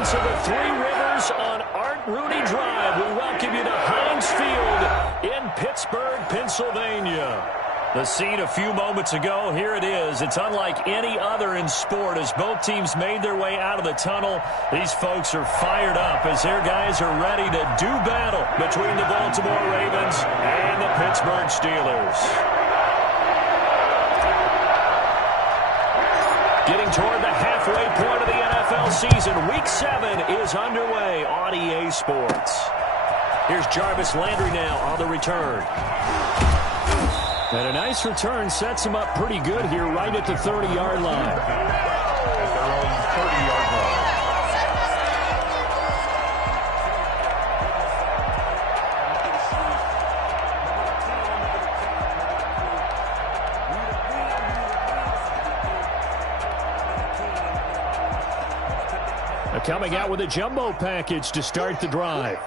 to the Three Rivers on Art Rooney Drive. We welcome you to Heinz Field in Pittsburgh, Pennsylvania. The scene a few moments ago, here it is. It's unlike any other in sport as both teams made their way out of the tunnel. These folks are fired up as their guys are ready to do battle between the Baltimore Ravens and the Pittsburgh Steelers. Getting toward the halfway point of the NFL season, Week 7 is underway on EA Sports. Here's Jarvis Landry now on the return. And a nice return sets him up pretty good here right at the 30-yard line. At their own 30-yard line. Coming out with a jumbo package to start the drive.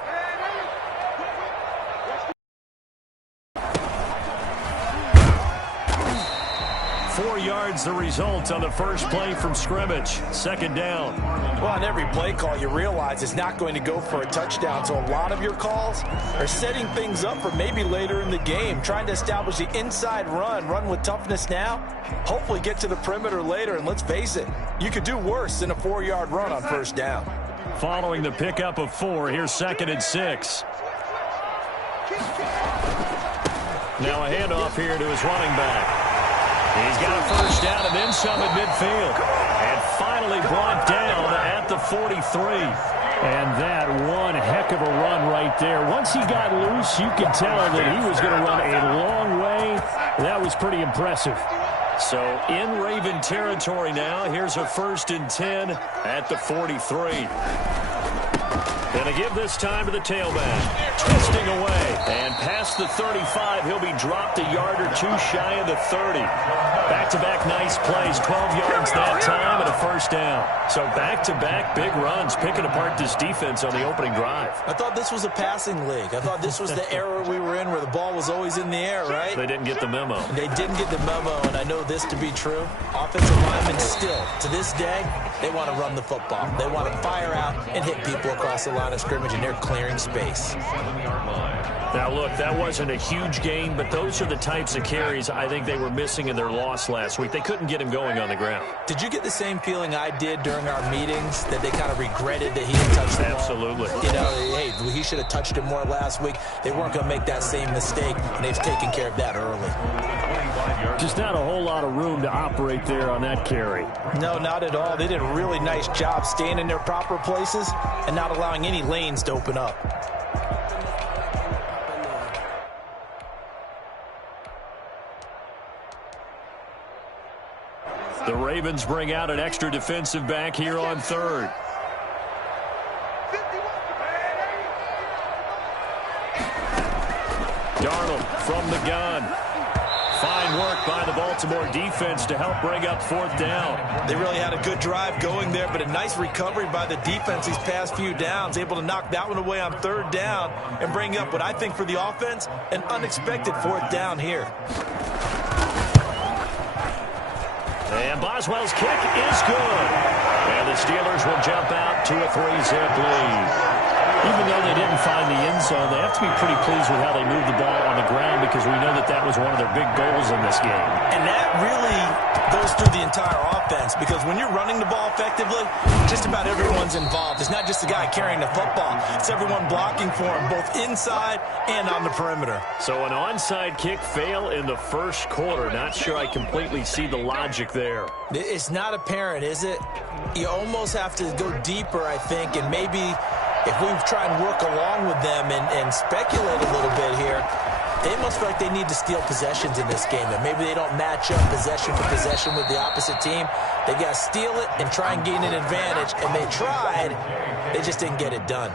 The result on the first play from scrimmage. Second down. Well, on every play call, you realize it's not going to go for a touchdown. So a lot of your calls are setting things up for maybe later in the game, trying to establish the inside run with toughness now, hopefully get to the perimeter later. And let's face it, you could do worse than a 4-yard run on first down. Following the pickup of 4, here's 2nd and 6. Now a handoff here to his running back. He's got a first down and then some at midfield. And finally brought down at the 43. And that one heck of a run right there. Once he got loose, you could tell that he was going to run a long way. That was pretty impressive. So in Raven territory now, here's a 1st and 10 at the 43. Going to give this time to the tailback. Twisting away. And past the 35, he'll be dropped a yard or two shy of the 30. Back-to-back nice plays. 12 yards that time and a first down. So back-to-back big runs, picking apart this defense on the opening drive. I thought this was a passing league. I thought this was the era we were in where the ball was always in the air, right? They didn't get the memo. They didn't get the memo, and I know this to be true. Offensive linemen still, to this day, they want to run the football. They want to fire out and hit people across the line of scrimmage, and they're clearing space. Now, look, that wasn't a huge gain, but those are the types of carries I think they were missing in their loss last week. They couldn't get him going on the ground. Did you get the same feeling I did during our meetings, that they kind of regretted that he didn't touch the ball? Absolutely. You know, hey, he should have touched it more last week. They weren't going to make that same mistake, and they've taken care of that early. Just not a whole lot of room to operate there on that carry. No, not at all. They did a really nice job staying in their proper places and not allowing any lanes to open up. The Ravens bring out an extra defensive back here on 3rd. Darnold from the gun. Fine work by the Baltimore defense to help bring up 4th down. They really had a good drive going there, but a nice recovery by the defense these past few downs, able to knock that one away on 3rd down and bring up what I think for the offense, an unexpected 4th down here. And Boswell's kick is good. And the Steelers will jump out to a 3-zip lead. Even though they didn't find the end zone, they have to be pretty pleased with how they moved the ball on the ground, because we know that that was one of their big goals in this game. And that really goes through the entire offense, because when you're running the ball effectively, just about everyone's involved. It's not just the guy carrying the football. It's everyone blocking for him, both inside and on the perimeter. So an onside kick fail in the first quarter. Not sure I completely see the logic there. It's not apparent, is it? You almost have to go deeper, I think, and maybe if we try and work along with them and speculate a little bit here, they must feel like they need to steal possessions in this game. And maybe they don't match up possession for possession with the opposite team. They got to steal it and try and gain an advantage. And they tried. They just didn't get it done.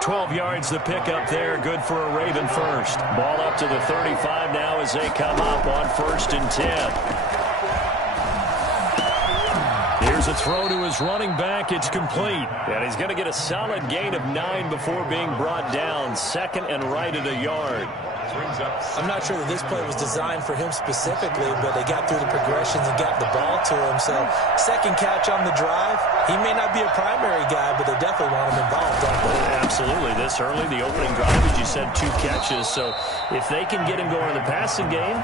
12 yards the pickup there. Good for a Raven first. Ball up to the 35 now as they come up on 1st and 10. Here's a throw to his running back. It's complete. And he's going to get a solid gain of 9 before being brought down. 2nd and right at a yard. Brings up I'm not sure that this play was designed for him specifically, but they got through the progressions and got the ball to him. So second catch on the drive. He may not be a primary guy, but they definitely want him involved, don't they? Absolutely. This early, the opening drive, as you said, 2 catches. So if they can get him going in the passing game,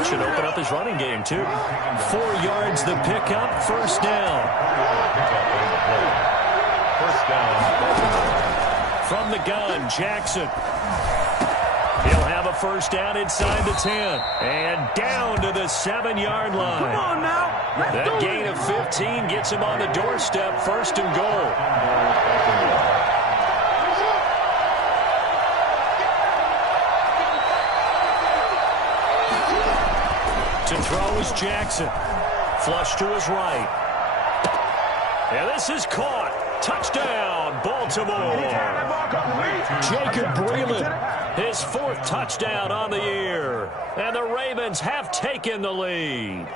it should open up his running game, too. 4 yards the pickup, first down. First down. From the gun, Jackson. He'll have a first down inside the 10. And down to the 7-yard line. Come on now. That gain of 15 gets him on the doorstep, first and goal. To throw is Jackson. Flush to his right. And this is caught. Touchdown, Baltimore. Jacob Breeland, his 4th touchdown on the year. And the Ravens have taken the lead.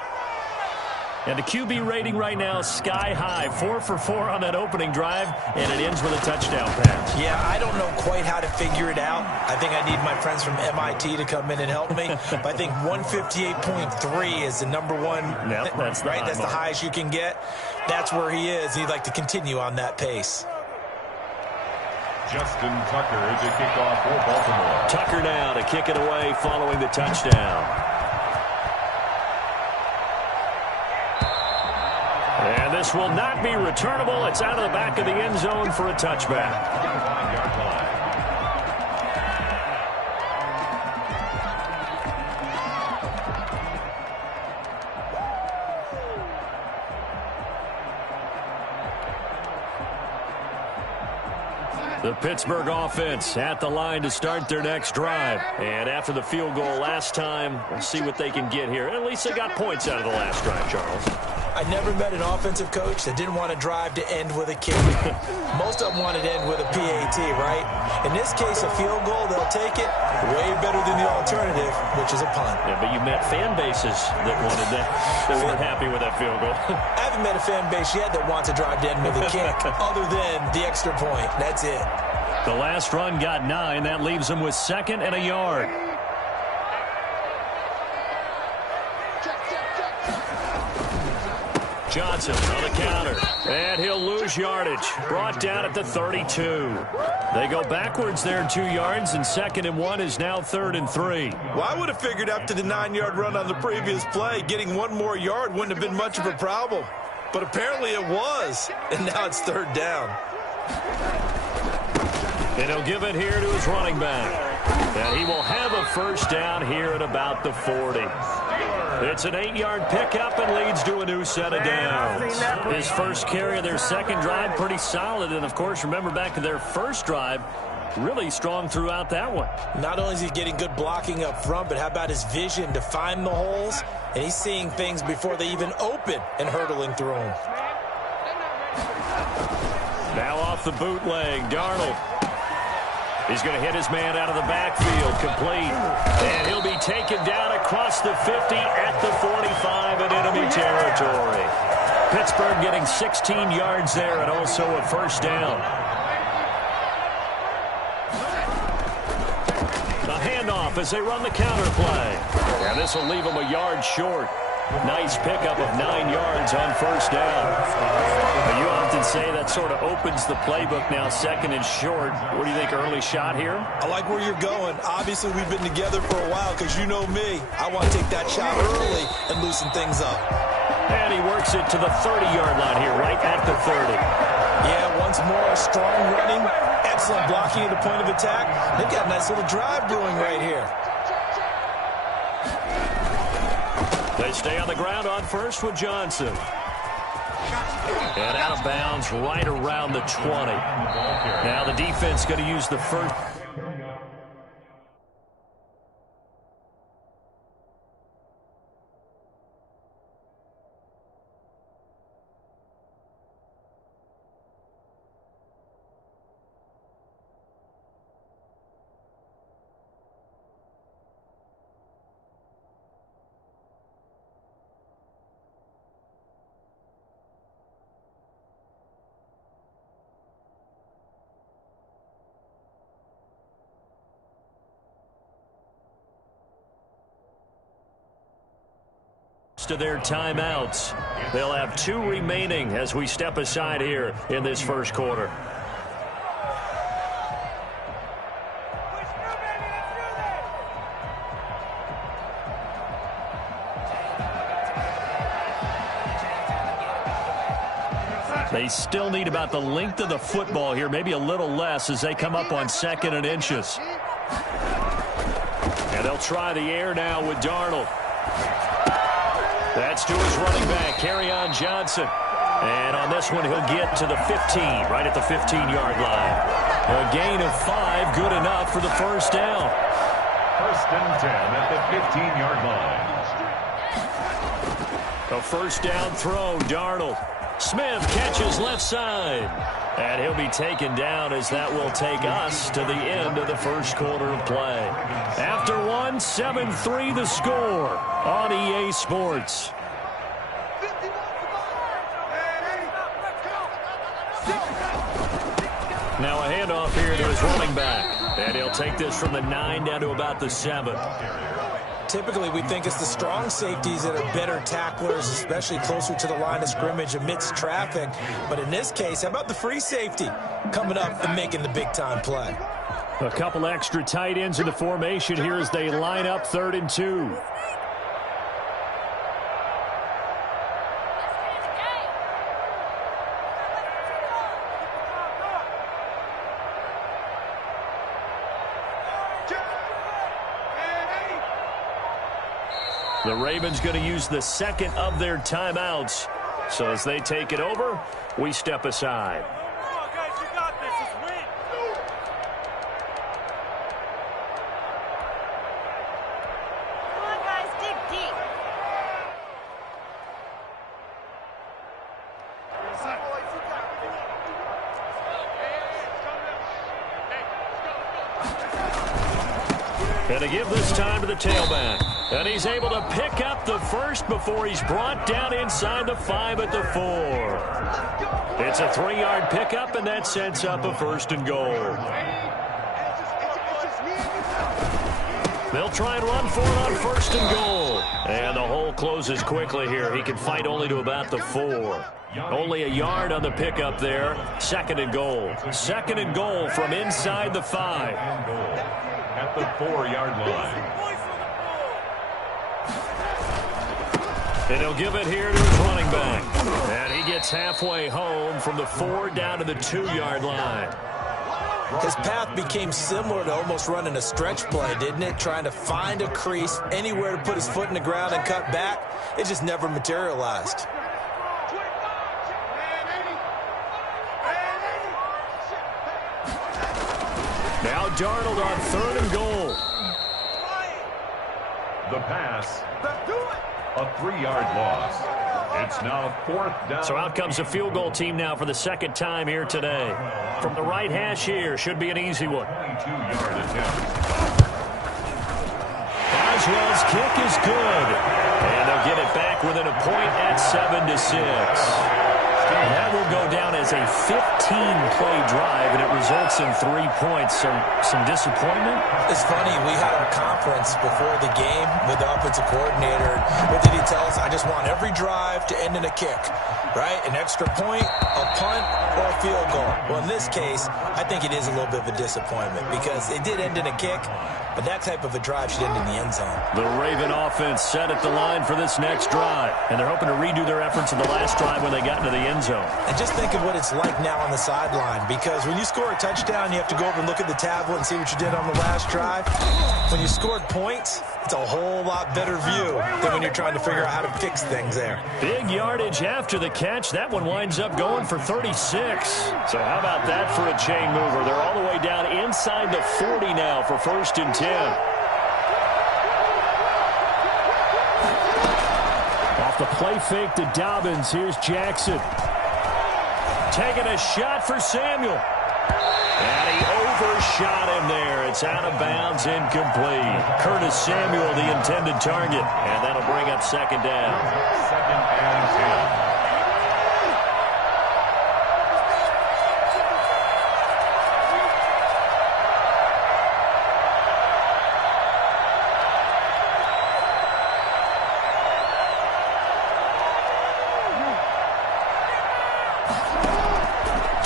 And the QB rating right now is sky high. 4 for 4 on that opening drive, and it ends with a touchdown pass. Yeah, I don't know quite how to figure it out. I think I need my friends from MIT to come in and help me. But I think 158.3 is the number one. Yep, that's the right. high That's the mark. highest you can get. That's where he is. He'd like to continue on that pace. Justin Tucker is a kickoff for Baltimore. Tucker now to kick it away following the touchdown. And this will not be returnable. It's out of the back of the end zone for a touchback. 5-yard line. The Pittsburgh offense at the line to start their next drive. And after the field goal last time, we'll see what they can get here. At least they got points out of the last drive, Charles. I never met an offensive coach that didn't want to drive to end with a kick. Most of them wanted to end with a PAT, right? In this case, a field goal, they'll take it. Way better than the alternative, which is a punt. Yeah, but you met fan bases that wanted that. They weren't happy with that field goal. I haven't met a fan base yet that wants to drive to end with a kick, other than the extra point. That's it. The last run got 9. That leaves them with 2nd and a yard. Johnson on the counter. And he'll lose yardage. Brought down at the 32. They go backwards there 2 yards, and 2nd and 1 is now 3rd and 3. Well, I would have figured after the 9-yard run on the previous play, getting 1 more yard wouldn't have been much of a problem. But apparently it was, and now it's 3rd down. And he'll give it here to his running back. And he will have a first down here at about the 40. It's an 8-yard pickup and leads to a new set of downs. His first carry of their second drive, pretty solid. And, of course, remember back to their first drive, really strong throughout that one. Not only is he getting good blocking up front, but how about his vision to find the holes? And he's seeing things before they even open and hurdling through them. Now off the bootleg, Darnold. He's going to hit his man out of the backfield, complete. And he'll be taken down across the 50 at the 45 in enemy territory. Pittsburgh getting 16 yards there and also a first down. A handoff as they run the counter play. And this will leave them a yard short. Nice pickup of 9 yards on first down. You often say that sort of opens the playbook now, 2nd and short. What do you think, early shot here? I like where you're going. Obviously, we've been together for a while because you know me. I want to take that shot early and loosen things up. And he works it to the 30-yard line here, right at the 30. Yeah, once more, strong running, excellent blocking at the point of attack. They've got a nice little drive brewing right here. They stay on the ground on first with Johnson. And out of bounds right around the 20. Now the defense going to use the first. To their timeouts. They'll have 2 remaining as we step aside here in this first quarter. They still need about the length of the football here, maybe a little less as they come up on 2nd and inches. And they'll try the air now with Darnold. That's to his running back, Kerryon Johnson. And on this one, he'll get to the 15, right at the 15-yard line. A gain of 5, good enough for the first down. 1st and 10 at the 15-yard line. A first down throw, Darnold. Smith catches left side. And he'll be taken down as that will take us to the end of the first quarter of play. After 1, 7-3 the score on EA Sports. Now a handoff here to his running back. And he'll take this from the 9 down to about the 7. Typically, we think it's the strong safeties that are better tacklers, especially closer to the line of scrimmage amidst traffic. But in this case, how about the free safety coming up and making the big-time play? A couple extra tight ends in the formation here as they line up 3rd and 2. The Ravens going to use the 2nd of their timeouts. So as they take it over, we step aside. Come on, guys, you got this. Let's win. Come on, guys, dig deep. And to give this time to the tailback. And he's able to pick up the first before he's brought down inside the 5 at the 4. It's a 3-yard pickup, and that sets up a 1st and goal. They'll try and run for it on 1st and goal. And the hole closes quickly here. He can fight only to about the 4. Only a yard on the pickup there. 2nd and goal. 2nd and goal from inside the 5. At the 4-yard line. And he'll give it here to his running back. And he gets halfway home from the 4 down to the 2-yard line. His path became similar to almost running a stretch play, didn't it? Trying to find a crease, anywhere to put his foot in the ground and cut back. It just never materialized. Now Darnold on 3rd and goal. The pass. A 3-yard loss. It's now 4th down. So out comes the field goal team now for the 2nd time here today. From the right hash here, should be an easy one. 22-yard attempt. Boswell's kick is good. And they'll get it back within a point at 7-6. That will go down as a 15-play drive, and it results in 3 points. Some disappointment? It's funny, we had our conference before the game with the offensive coordinator. What did he tell us? I just want every drive to end in a kick, right? An extra point, a punt, or a field goal. Well, in this case, I think it is a little bit of a disappointment because it did end in a kick, but that type of a drive should end in the end zone. The Raven offense set at the line for this next drive, and they're hoping to redo their efforts in the last drive when they got into the end zone. And just think of what it's like now on the sideline, because when you score a touchdown, you have to go over and look at the tablet and see what you did on the last drive. When you scored points, it's a whole lot better view than when you're trying to figure out how to fix things there. Big yardage after the catch. That one winds up going for 36. So how about that for a chain mover? They're all the way down inside the 40 now for 1st and 10. Off the play fake to Dobbins. Here's Jackson. Taking a shot for Samuel. And he overshot him there. It's out of bounds, incomplete. Curtis Samuel, the intended target. And that'll bring up 2nd down. 2nd and 10.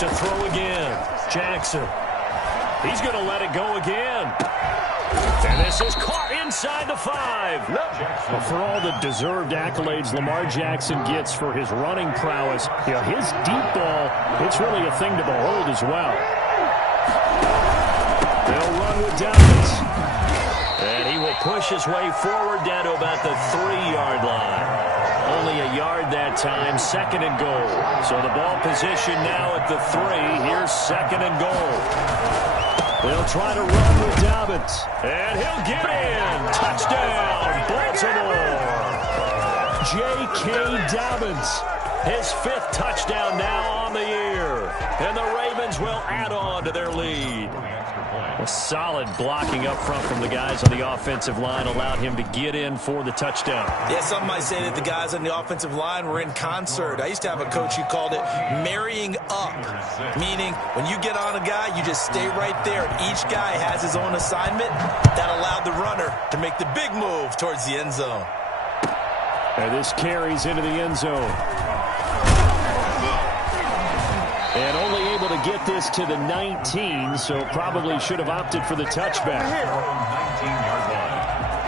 To throw again. Jackson. He's going to let it go again. And this is caught inside the 5. Well, for all the deserved accolades Lamar Jackson gets for his running prowess, his deep ball, it's really a thing to behold as well. They'll run with Dobbins. And he will push his way forward down to about the 3-yard line. Only a yard that time, 2nd and goal. So the ball position now at the 3. Here's 2nd and goal. They'll try to run with Dobbins. And he'll get in. Touchdown, Baltimore. J.K. Dobbins. His 5th touchdown now on the year. And the Ravens will add on to their lead. A solid blocking up front from the guys on the offensive line allowed him to get in for the touchdown. Yeah, some might say that the guys on the offensive line were in concert. I used to have a coach who called it marrying up, meaning when you get on a guy, you just stay right there. Each guy has his own assignment that allowed the runner to make the big move towards the end zone. And this carries into the end zone. And only able to get this to the 19, so probably should have opted for the touchback.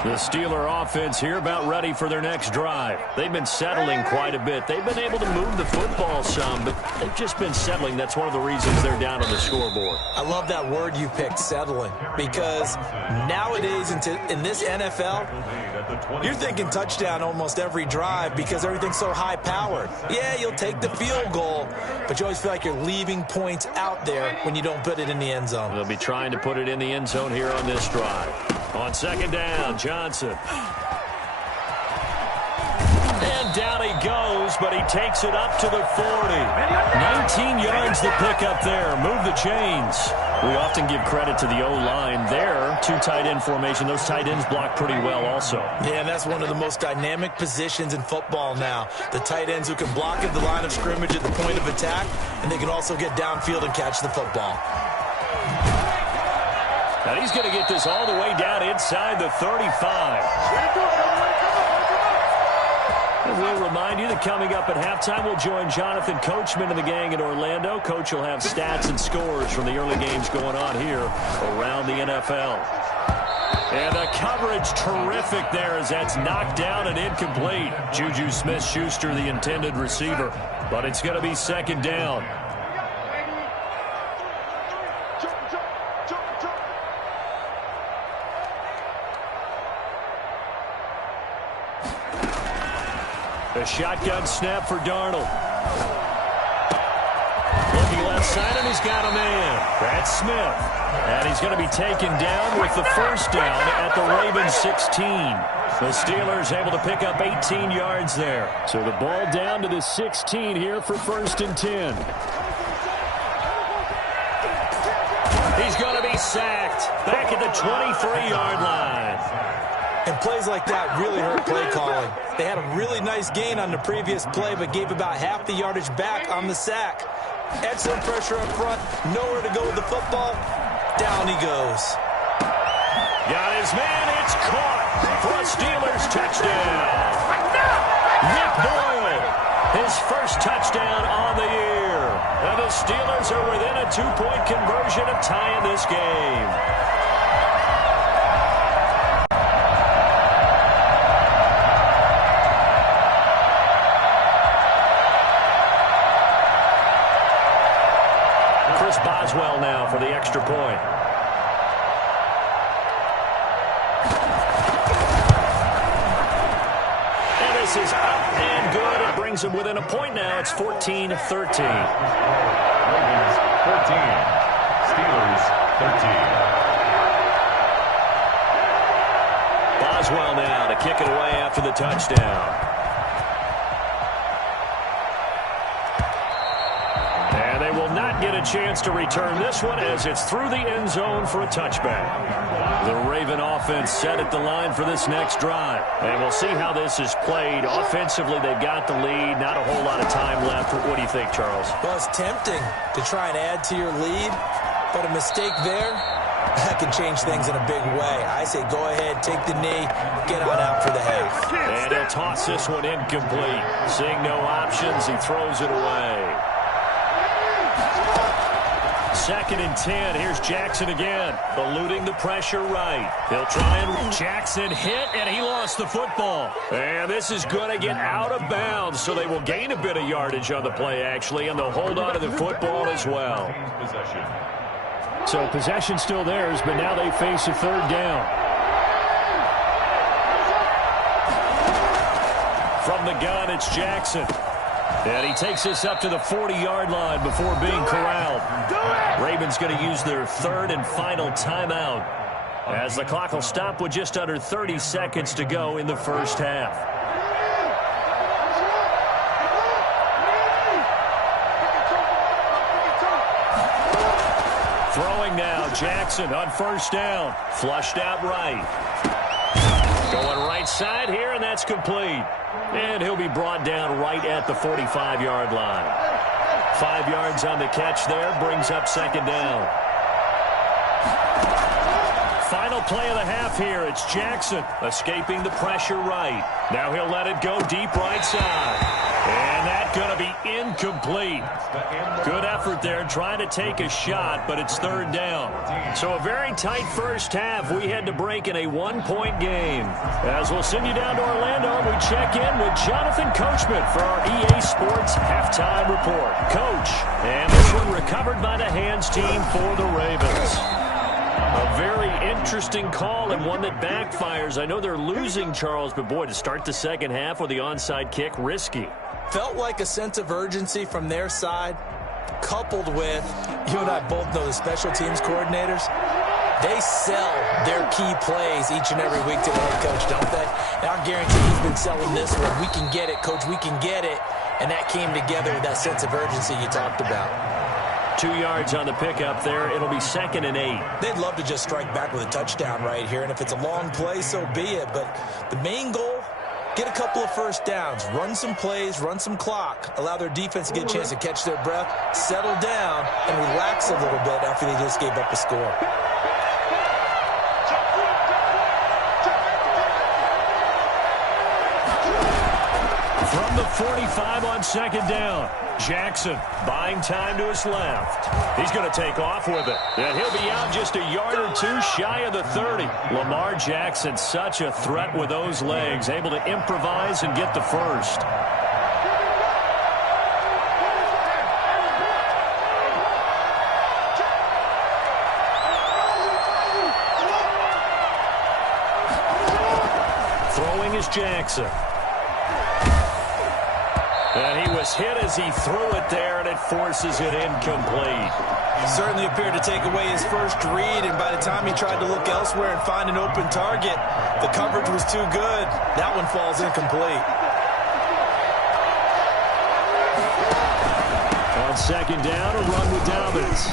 The Steeler offense here about ready for their next drive. They've been settling quite a bit. They've been able to move the football some, but they've just been settling. That's one of the reasons they're down on the scoreboard. I love that word you picked, settling, because nowadays in this NFL, you're thinking touchdown almost every drive because everything's so high-powered. Yeah, you'll take the field goal, but you always feel like you're leaving points out there when you don't put it in the end zone. They'll be trying to put it in the end zone here on this drive. On 2nd down, Johnson. And down he goes, but he takes it up to the 40. 19 yards to pick up there. Move the chains. We often give credit to the O-line there. 2 tight end formation. Those tight ends block pretty well also. Yeah, and that's one of the most dynamic positions in football now. The tight ends who can block at the line of scrimmage at the point of attack, and they can also get downfield and catch the football. And he's going to get this all the way down inside the 35. And we'll remind you that coming up at halftime, we'll join Jonathan Coachman and the gang in Orlando. Coach will have stats and scores from the early games going on here around the NFL. And the coverage terrific there as that's knocked down and incomplete. Juju Smith-Schuster, the intended receiver. But it's going to be 2nd down. A shotgun snap for Darnold. Looking left side, and he's got a man. That's Smith. And he's going to be taken down with the 1st down at the Ravens 16. The Steelers able to pick up 18 yards there. So the ball down to the 16 here for 1st and 10. He's going to be sacked back at the 23-yard line. And plays like that really hurt play calling. They had a really nice gain on the previous play, but gave about half the yardage back on the sack. Excellent pressure up front. Nowhere to go with the football. Down he goes. Got his man. It's caught for a Steelers touchdown. Nick Boyle, his 1st touchdown on the year. And the Steelers are within a 2-point conversion of tying this game. Boswell now for the extra point. And this is up and good. It brings them within a point now. It's 14-13. Ravens 14. Steelers 13. Boswell now to kick it away after the touchdown. Get a chance to return this one as it's through the end zone for a touchback. The Raven offense set at the line for this next drive. And we'll see how this is played. Offensively, they've got the lead. Not a whole lot of time left. What do you think, Charles? Well, it's tempting to try and add to your lead, but a mistake there, that can change things in a big way. I say go ahead, take the knee, get on out for the half. And he'll toss this one incomplete. Seeing no options, he throws it away. 2nd and 10. Here's Jackson again, eluding the pressure right. He'll try and Jackson hit, and he lost the football. And this is going to get out of bounds, so they will gain a bit of yardage on the play, actually, and they'll hold on to the football as well. So possession still theirs, but now they face a 3rd down. From the gun, it's Jackson. And he takes this up to the 40-yard line before being corralled. Ravens going to use their 3rd and final timeout as the clock will stop with just under 30 seconds to go in the first half. Throwing now, Jackson on 1st down. Flushed out right. Going right side here, and that's complete. And he'll be brought down right at the 45-yard line. 5 yards on the catch there, brings up 2nd down. Final play of the half here. It's Jackson escaping the pressure right. Now he'll let it go deep right side. And that's going to be incomplete. Good effort there trying to take a shot, but it's 3rd down. So a very tight first half. We had to break in a 1-point game. As we'll send you down to Orlando, we check in with Jonathan Coachman for our EA Sports Halftime Report. Coach, and this one recovered by the hands team for the Ravens. A very interesting call and one that backfires. I know they're losing, Charles, but boy, to start the second half with the onside kick, risky. Felt like a sense of urgency from their side, coupled with, you and I both know the special teams coordinators, they sell their key plays each and every week to the head coach, don't they? And I guarantee he's been selling this one. We can get it, coach, we can get it. And that came together with that sense of urgency you talked about. 2 yards on the pickup there. It'll be 2nd and 8. They'd love to just strike back with a touchdown right here, and if it's a long play, so be it. But the main goal, get a couple of first downs, run some plays, run some clock, allow their defense to get a chance to catch their breath, settle down, and relax a little bit after they just gave up a score. From the 45 on 2nd down, Jackson buying time to his left. He's going to take off with it. And he'll be out just a yard or 2 shy of the 30. Lamar Jackson, such a threat with those legs, able to improvise and get the first. Throwing is Jackson. And he was hit as he threw it there, and it forces it incomplete. Certainly appeared to take away his first read, and by the time he tried to look elsewhere and find an open target, the coverage was too good. That one falls incomplete. On 2nd down, a run with Dobbins.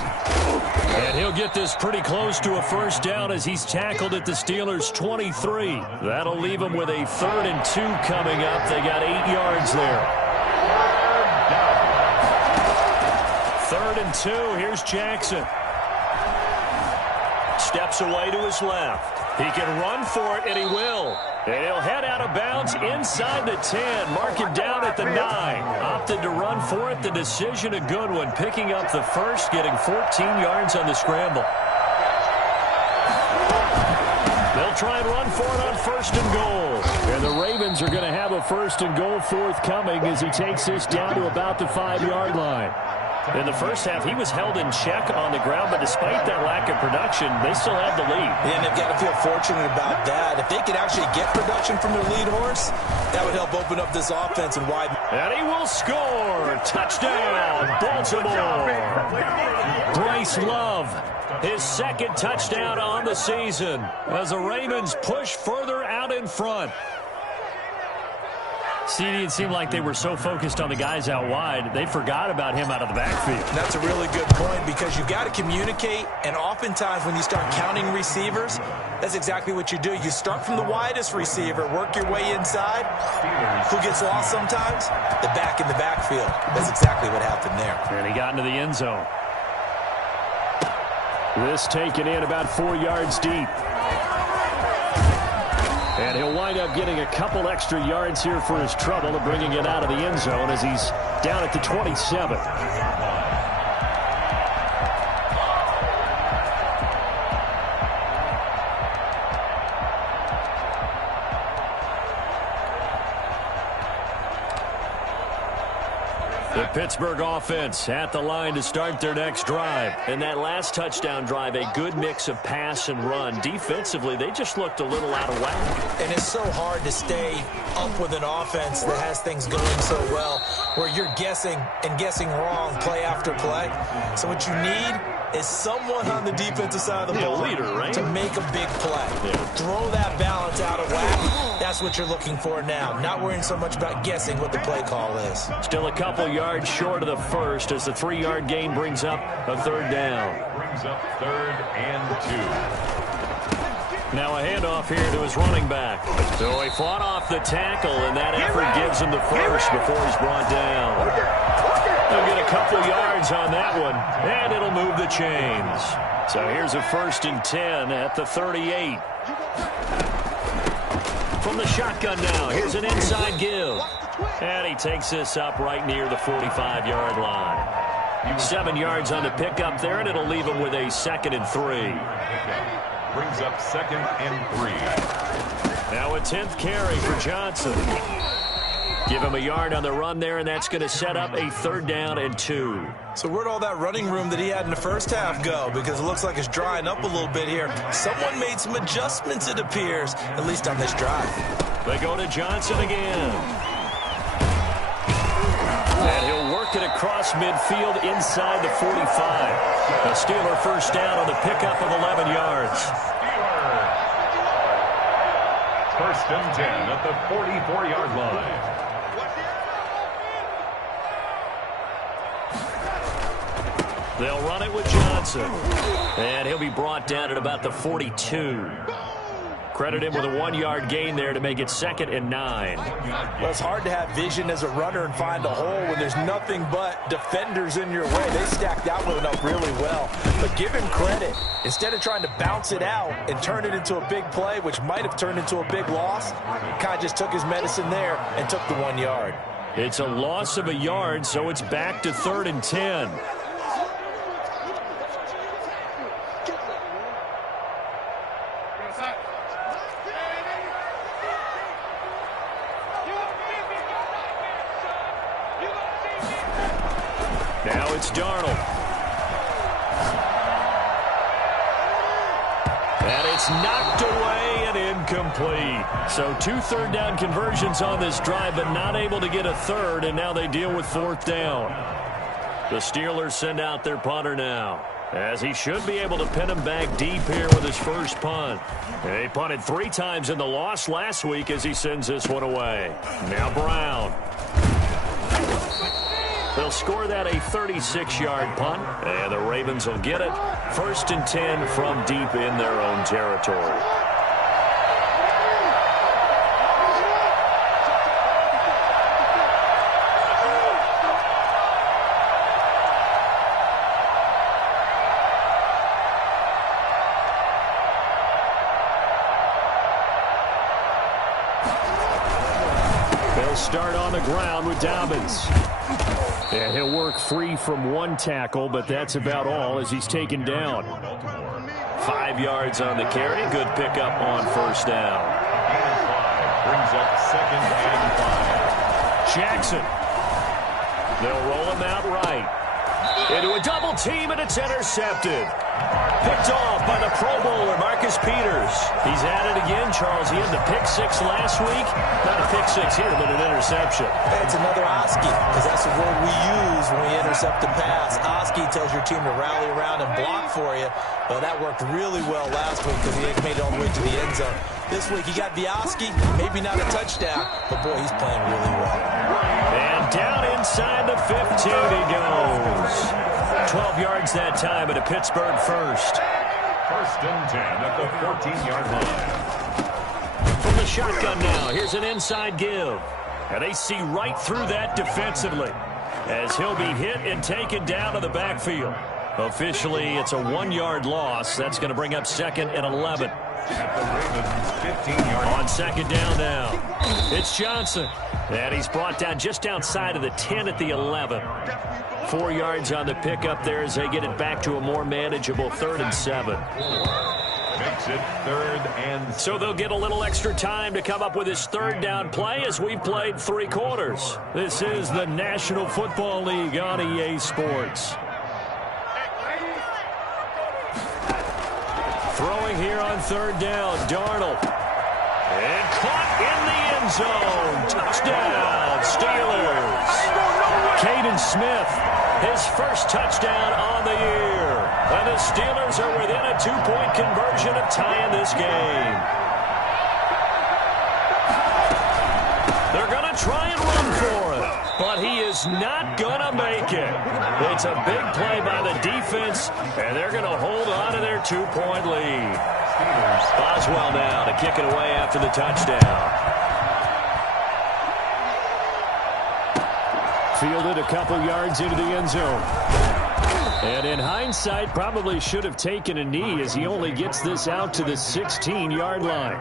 And he'll get this pretty close to a first down as he's tackled at the Steelers' 23. That'll leave him with a 3rd and 2 coming up. They got 8 yards there. 3rd and 2. Here's Jackson. Steps away to his left. He can run for it, and he will. And he'll head out of bounds inside the 10. Mark him down at the 9. Opted to run for it. The decision a good one. Picking up the first, getting 14 yards on the scramble. They'll try and run for it on 1st and goal. And the Ravens are going to have a 1st and goal forthcoming as he takes this down to about the 5-yard line. In the first half, he was held in check on the ground, but despite that lack of production, they still had the lead. Yeah, and they've got to feel fortunate about that. If they could actually get production from their lead horse, that would help open up this offense and widen. And he will score. Touchdown, Baltimore. Bryce Love, his 2nd touchdown on the season as the Ravens push further out in front. CD, it seemed like they were so focused on the guys out wide, they forgot about him out of the backfield. That's a really good point because you've got to communicate, and oftentimes when you start counting receivers, that's exactly what you do. You start from the widest receiver, work your way inside. Who gets lost sometimes? The back in the backfield. That's exactly what happened there. And he got into the end zone. This taken in about 4 yards deep. And he'll wind up getting a couple extra yards here for his trouble of bringing it out of the end zone as he's down at the 27. Pittsburgh offense at the line to start their next drive. And that last touchdown drive, a good mix of pass and run. Defensively, they just looked a little out of whack. And it's so hard to stay up with an offense that has things going so well, where you're guessing and guessing wrong play after play. So what you need is someone on the defensive side of the ball, leader, right? to make a big play. Yeah. Throw that balance out of whack. That's what you're looking for now. Not worrying so much about guessing what the play call is. Still a couple yards short of the first as the 3-yard gain brings up a third down. Brings up 3rd and 2. Now a handoff here to his running back. So he fought off the tackle, and that effort gives him the first before he's brought down. He'll get a couple yards on that one, and it'll move the chains. So here's a 1st and 10 at the 38. From the shotgun now, here's an inside give. And he takes this up right near the 45-yard line. 7 yards on the pickup there, and it'll leave him with a 2nd and 3. Brings up 2nd and 3. Now a 10th carry for Johnson. Give him a yard on the run there, and that's going to set up a 3rd down and 2. So where'd all that running room that he had in the first half go? Because it looks like it's drying up a little bit here. Someone made some adjustments, it appears, at least on this drive. They go to Johnson again. And he'll work it across midfield inside the 45. A Steeler first down on the pickup of 11 yards. 1st and 10 at the 44-yard line. They'll run it with Johnson. And he'll be brought down at about the 42. Credit him with a 1-yard gain there to make it 2nd and 9. Well, it's hard to have vision as a runner and find a hole when there's nothing but defenders in your way. They stacked that one up really well. But give him credit. Instead of trying to bounce it out and turn it into a big play, which might have turned into a big loss, kind of just took his medicine there and took the 1 yard. It's a loss of a yard, so it's back to 3rd and 10. Now it's Darnold. And it's knocked away and incomplete. So 2 third down conversions on this drive, but not able to get a third, and now they deal with 4th down. The Steelers send out their punter now, as he should be able to pin him back deep here with his first punt. They punted 3 times in the loss last week as he sends this one away. Now Brown. They'll score that a 36-yard punt, and the Ravens will get it. 1st and 10 from deep in their own territory. They'll start on the ground with Dobbins. And he'll work free from 1 tackle, but that's about all as he's taken down. 5 yards on the carry. Good pickup on 1st down. Brings up 2nd and 5. Jackson. They'll roll him out right. Into a double team, and it's intercepted. Picked off by the Pro Bowler, Marcus Peters. He's at it again, Charles. He had the pick 6 last week. Not a pick 6 here, but an interception. It's another Oski, because that's the word we use when we intercept a pass. Oski tells your team to rally around and block for you. Well, that worked really well last week because he made it all the way to the end zone. This week he got the Oski, maybe not a touchdown, but boy, he's playing really well. And down inside the 15 he goes. 12 yards that time at a Pittsburgh first. 1st and 10 at the 14-yard line. From the shotgun now, here's an inside give. And they see right through that defensively as he'll be hit and taken down to the backfield. Officially, it's a 1-yard loss. That's going to bring up 2nd and 11. At the Ravens' 15-yard line. On 2nd down now, it's Johnson. And he's brought down just outside of the 10 at the 11. 4 yards on the pickup there as they get it back to a more manageable 3rd and 7. Makes it 3rd and... So they'll get a little extra time to come up with his 3rd down play as we've played 3 quarters. This is the National Football League on EA Sports. Throwing here on 3rd down, Darnold. And caught in the end zone. Touchdown, Steelers. Caden Smith, his first touchdown on the year. And the Steelers are within a 2-point conversion of tying this game. They're going to try and run for it, but he is not going to make it. It's a big play by the defense, and they're going to hold on to their 2-point lead. Boswell now to kick it away after the touchdown. Fielded a couple yards into the end zone. And in hindsight, probably should have taken a knee as he only gets this out to the 16-yard line.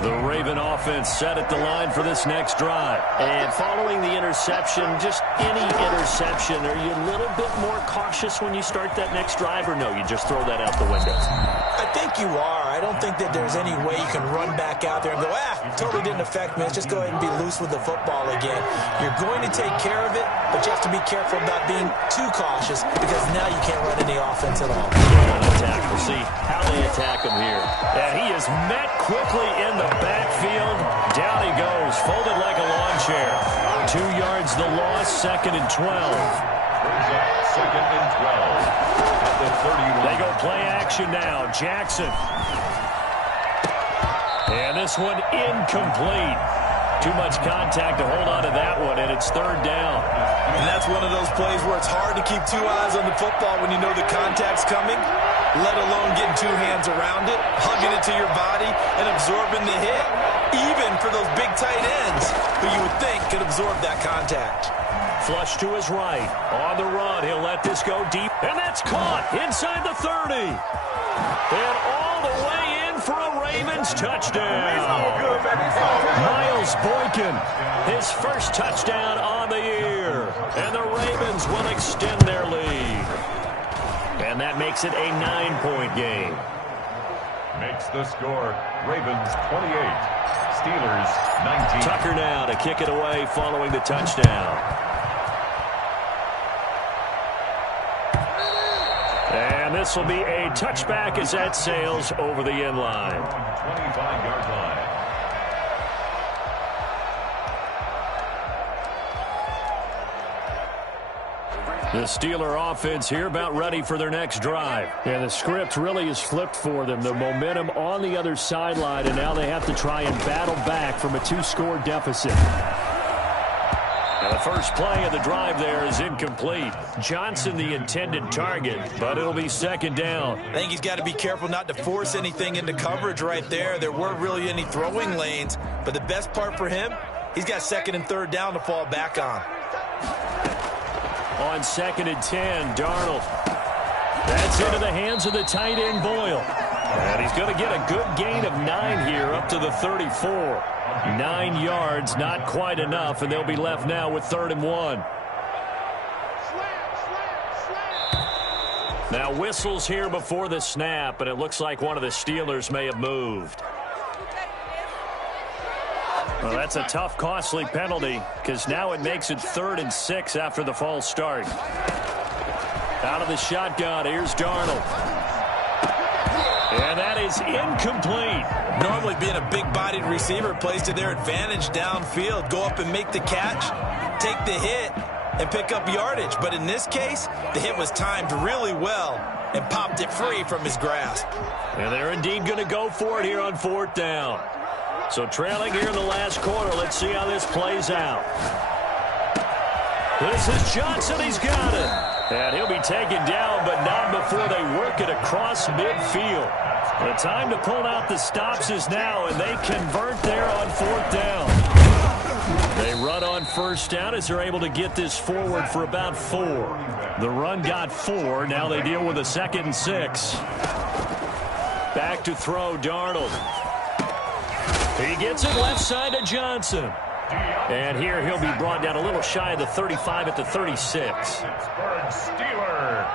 The Raven offense set at the line for this next drive. And following the interception, just any interception, are you a little bit more cautious when you start that next drive, or no, you just throw that out the window? I think you are. I don't think that there's any way you can run back out there and go, totally didn't affect me. Let's just go ahead and be loose with the football again. You're going to take care of it, but you have to be careful about being too cautious because now you can't run any offense at all. Attack. We'll see how they attack him here. And he is met quickly in the backfield. Down he goes, folded like a lawn chair. 2 yards the loss, 2nd and 12. 2nd and 12. At the 31. They go play action now. Jackson. And this one incomplete. Too much contact to hold on to that one, and it's 3rd down. And that's one of those plays where it's hard to keep 2 eyes on the football when you know the contact's coming, let alone getting 2 hands around it, hugging it to your body, and absorbing the hit, even for those big tight ends who you would think could absorb that contact. Flush to his right. On the run, he'll let this go deep, and that's caught inside the 30. And all the way in for a Ravens touchdown. Miles Boykin, his first touchdown on the year. And the Ravens will extend their lead. And that makes it a 9-point game. Makes the score Ravens 28, Steelers 19. Tucker now to kick it away following the touchdown. And this will be a touchback as that sails over the end line. 25-yard line. The Steeler offense here about ready for their next drive. And the script really is flipped for them. The momentum on the other sideline, and now they have to try and battle back from a 2-score deficit. Now the first play of the drive there is incomplete. Johnson the intended target, but it'll be 2nd down. I think he's got to be careful not to force anything into coverage right there. There weren't really any throwing lanes, but the best part for him, he's got 2nd and 3rd down to fall back on. On 2nd and 10, Darnold. That's into the hands of the tight end, Boyle. And he's going to get a good gain of 9 here up to the 34. 9 yards, not quite enough, and they'll be left now with 3rd and 1. Now whistles here before the snap, and it looks like one of the Steelers may have moved. Well, that's a tough, costly penalty because now it makes it 3rd and 6 after the false start. Out of the shotgun, here's Darnold. And that is incomplete. Normally being a big-bodied receiver plays to their advantage downfield. Go up and make the catch, take the hit, and pick up yardage. But in this case, the hit was timed really well and popped it free from his grasp. And they're indeed going to go for it here on 4th down. So trailing here in the last quarter, let's see how this plays out. This is Johnson, he's got it. And he'll be taken down, but not before they work it across midfield. The time to pull out the stops is now, and they convert there on 4th down. They run on 1st down as they're able to get this forward for about 4. The run got 4. Now they deal with a 2nd and 6. Back to throw, Darnold. He gets it left side to Johnson. And here he'll be brought down a little shy of the 35 at the 36. Pittsburgh Steelers.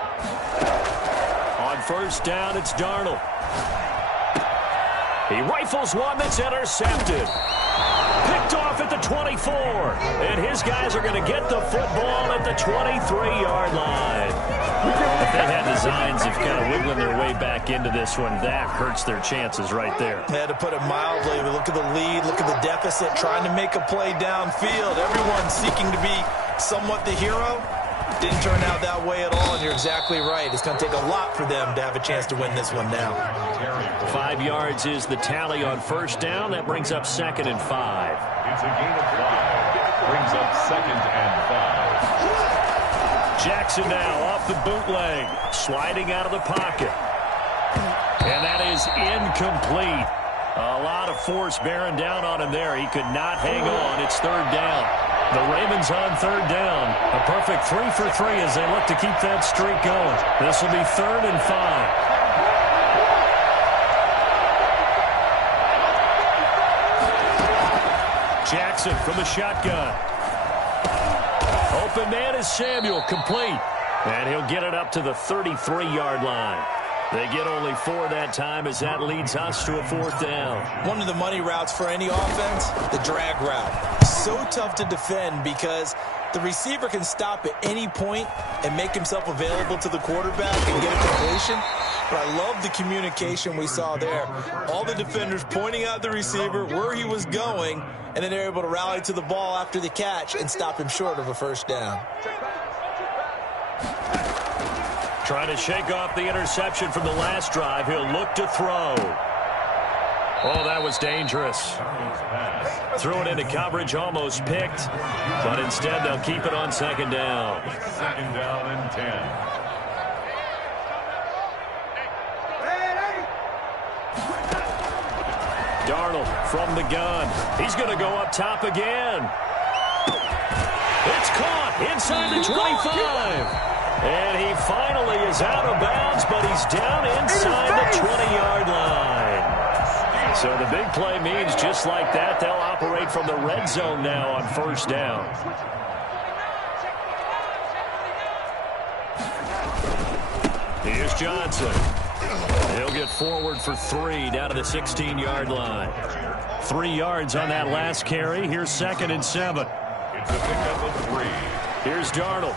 On 1st down, it's Darnold. He rifles one that's intercepted. Picked off at the 24. And his guys are going to get the football at the 23-yard line. If they had designs of kind of wiggling their way back into this one, that hurts their chances right there. They had to put it mildly, but look at the lead, look at the deficit, trying to make a play downfield. Everyone seeking to be somewhat the hero. Didn't turn out that way at all, and you're exactly right. It's going to take a lot for them to have a chance to win this one now. 5 yards is the tally on first down. That brings up 2nd and 5. It's a gain of 5. Brings up 2nd and 5. Jackson now off the bootleg, sliding out of the pocket. And that is incomplete. A lot of force bearing down on him there. He could not hang on. It's 3rd down. The Ravens on 3rd down. A perfect 3 for 3 as they look to keep that streak going. This will be 3rd and 5. Jackson from the shotgun. Open man is Samuel, complete. And he'll get it up to the 33-yard line. They get only 4 that time as that leads us to a 4th down. One of the money routes for any offense, the drag route. So tough to defend because the receiver can stop at any point and make himself available to the quarterback and get a completion. But I love the communication we saw there. All the defenders pointing out the receiver, where he was going, and then they're able to rally to the ball after the catch and stop him short of a 1st down. Trying to shake off the interception from the last drive. He'll look to throw. Oh, that was dangerous. Threw it into coverage, almost picked. But instead, they'll keep it on 2nd down. 2nd down and 10. Darnold from the gun. He's going to go up top again. It's caught inside the 25. And he finally is out of bounds, but he's down inside the 20-yard line. So the big play means just like that, they'll operate from the red zone now on 1st down. Here's Johnson. He'll get forward for 3 down to the 16-yard line. 3 yards on that last carry. Here's 2nd and 7. It's a pickup of 3. Here's Darnold.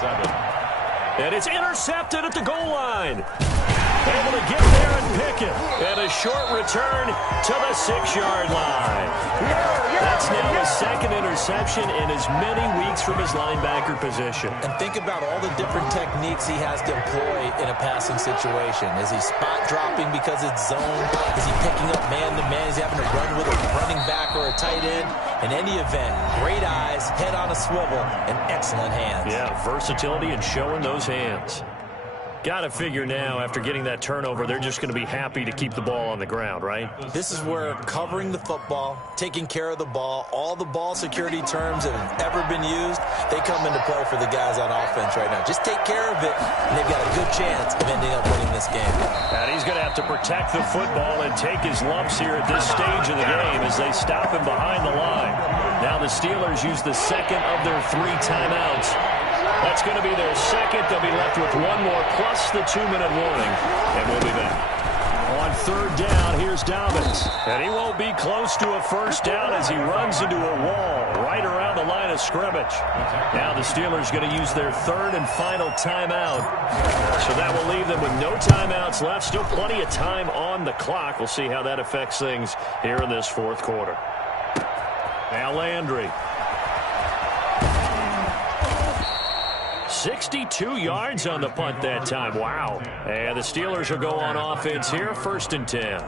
7. And it's intercepted at the goal line. Able to get there and pick it. And a short return to the 6-yard line. That's now his 2nd interception in as many weeks from his linebacker position. And think about all the different techniques he has to employ in a passing situation. Is he spot dropping because it's zone? Is he picking up man-to-man? Is he having to run with a running back or a tight end? In any event, great eyes, head on a swivel, and excellent hands. Yeah, versatility and showing those hands. Got to figure now, after getting that turnover, they're just going to be happy to keep the ball on the ground, right? This is where covering the football, taking care of the ball, all the ball security terms that have ever been used, they come into play for the guys on offense right now. Just take care of it, and they've got a good chance of ending up winning this game. And he's going to have to protect the football and take his lumps here at this stage of the game as they stop him behind the line. Now the Steelers use the 2nd of their 3 timeouts. That's going to be their 2nd. They'll be left with 1 more plus the 2-minute warning. And we'll be back. On 3rd down, here's Dobbins. And he won't be close to a 1st down as he runs into a wall right around the line of scrimmage. Now the Steelers going to use their 3rd and final timeout. So that will leave them with no timeouts left. Still plenty of time on the clock. We'll see how that affects things here in this 4th quarter. Now Landry. 62 yards on the punt that time. Wow. And the Steelers will go on offense here, 1st and 10.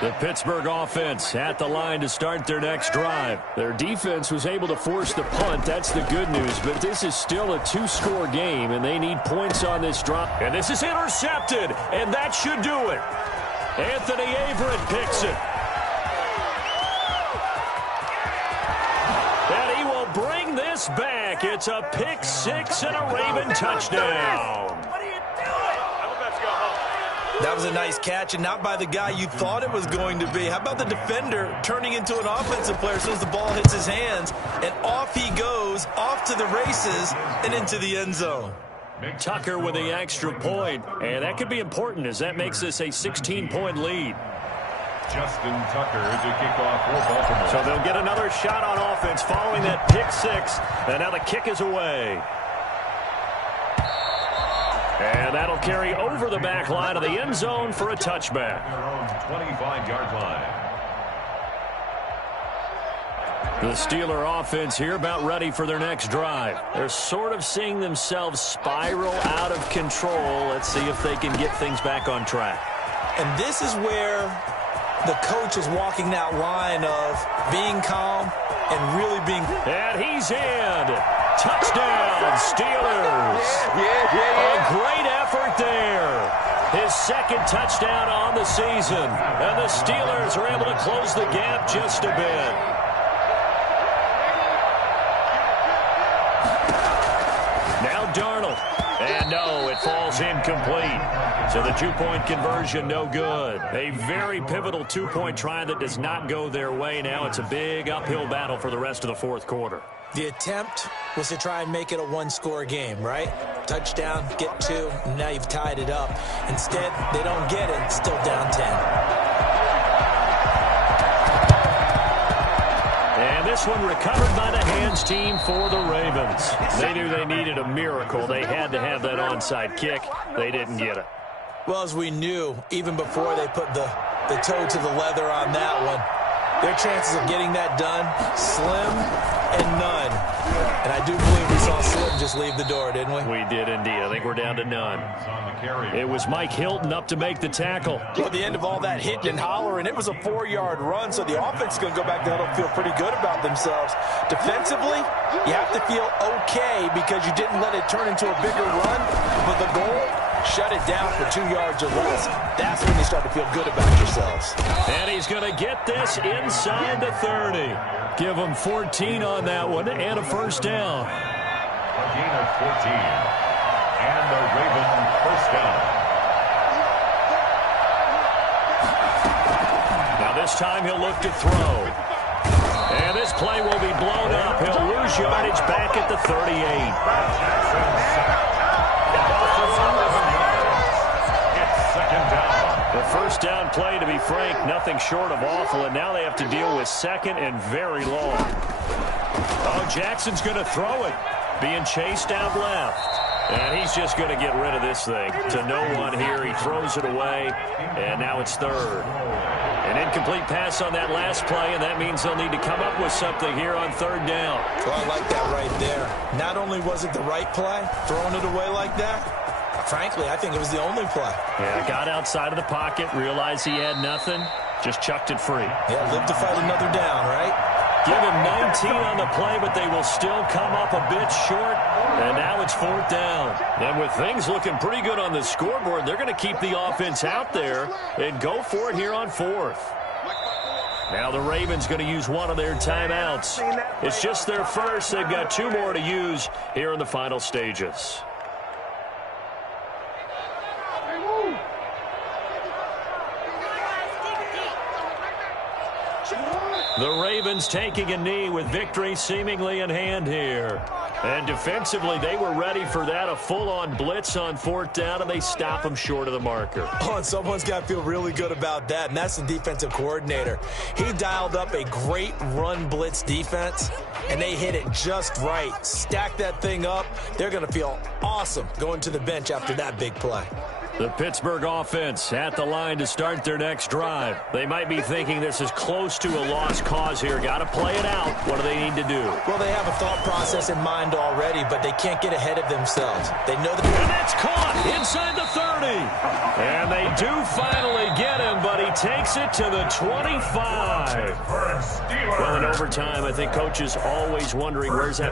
The Pittsburgh offense at the line to start their next drive. Their defense was able to force the punt. That's the good news. But this is still a 2-score game, and they need points on this drive. And this is intercepted, and that should do it. Anthony Averett picks it. And he will bring this back. It's a pick 6 and a Raven touchdown. What are you doing? Let's go home. That was a nice catch, and not by the guy you thought it was going to be. How about the defender turning into an offensive player as soon as the ball hits his hands, and off he goes, off to the races, and into the end zone. Tucker with the extra point, and that could be important as that makes this a 16-point lead. Justin Tucker to kick off for Baltimore. So they'll get another shot on offense following that pick six, and now the kick is away. And that'll carry over the back line of the end zone for a touchback. Their own 25-yard line. The Steeler offense here about ready for their next drive. They're sort of seeing themselves spiral out of control. Let's see if they can get things back on track. And this is where the coach is walking that line of being calm and really being... And he's in. Touchdown, Steelers. A great effort there. His second touchdown on the season. And the Steelers are able to close the gap just a bit. Now Darnold. And no, it falls incomplete. So the two-point conversion, no good. A very pivotal two-point try that does not go their way. Now it's a big uphill battle for the rest of the fourth quarter. The attempt was to try and make it a one-score game, right? Touchdown, get two, and now you've tied it up. Instead, they don't get it, still down 10. And this one recovered by the hands team for the Ravens. They knew they needed a miracle. They had to have that onside kick. They didn't get it. Well, as we knew, even before they put the toe to the leather on that one, their chances of getting that done, slim and none. And I do believe we saw Slim just leave the door, didn't we? We did indeed. I think we're down to none. It was Mike Hilton up to make the tackle. Well, at the end of all that hitting and hollering, it was a 4-yard run, so the offense is going to go back there and feel pretty good about themselves. Defensively, you have to feel okay because you didn't let it turn into a bigger run, but the goal, shut it down for 2 yards or less. That's when you start to feel good about yourselves. And he's going to get this inside the 30. Give him 14 on that one and a first down. A gain of 14. And the Ravens first down. Now this time he'll look to throw. And this play will be blown up. He'll lose yardage back at the 38. It's second down. The first down play, to be frank, nothing short of awful, and now they have to deal with second and very long. Oh, Jackson's going to throw it, being chased out left. And he's just going to get rid of this thing to no one here. He throws it away, and now it's third. An incomplete pass on that last play, and that means they'll need to come up with something here on third down. Well, I like that right there. Not only was it the right play, throwing it away like that, frankly, I think it was the only play. Yeah, got outside of the pocket, realized he had nothing, just chucked it free. Yeah, live to fight another down, right? Give him 19 on the play, but they will still come up a bit short, and now it's fourth down. And with things looking pretty good on the scoreboard, they're going to keep the offense out there and go for it here on fourth. Now the Ravens going to use one of their timeouts. It's just their first. They've got 2 more to use here in the final stages. The Ravens taking a knee with victory seemingly in hand here. And defensively, they were ready for that, a full-on blitz on fourth down, and they stop them short of the marker. Oh, and someone's got to feel really good about that, and that's the defensive coordinator. He dialed up a great run blitz defense, and they hit it just right. Stack that thing up. They're going to feel awesome going to the bench after that big play. The Pittsburgh offense at the line to start their next drive. They might be thinking this is close to a lost cause here. Got to play it out. What do they need to do? Well, they have a thought process in mind already, but they can't get ahead of themselves. They know that. And that's caught inside the 30. And they do finally get him, but he takes it to the 25. Well, in overtime, I think coaches always wondering where's that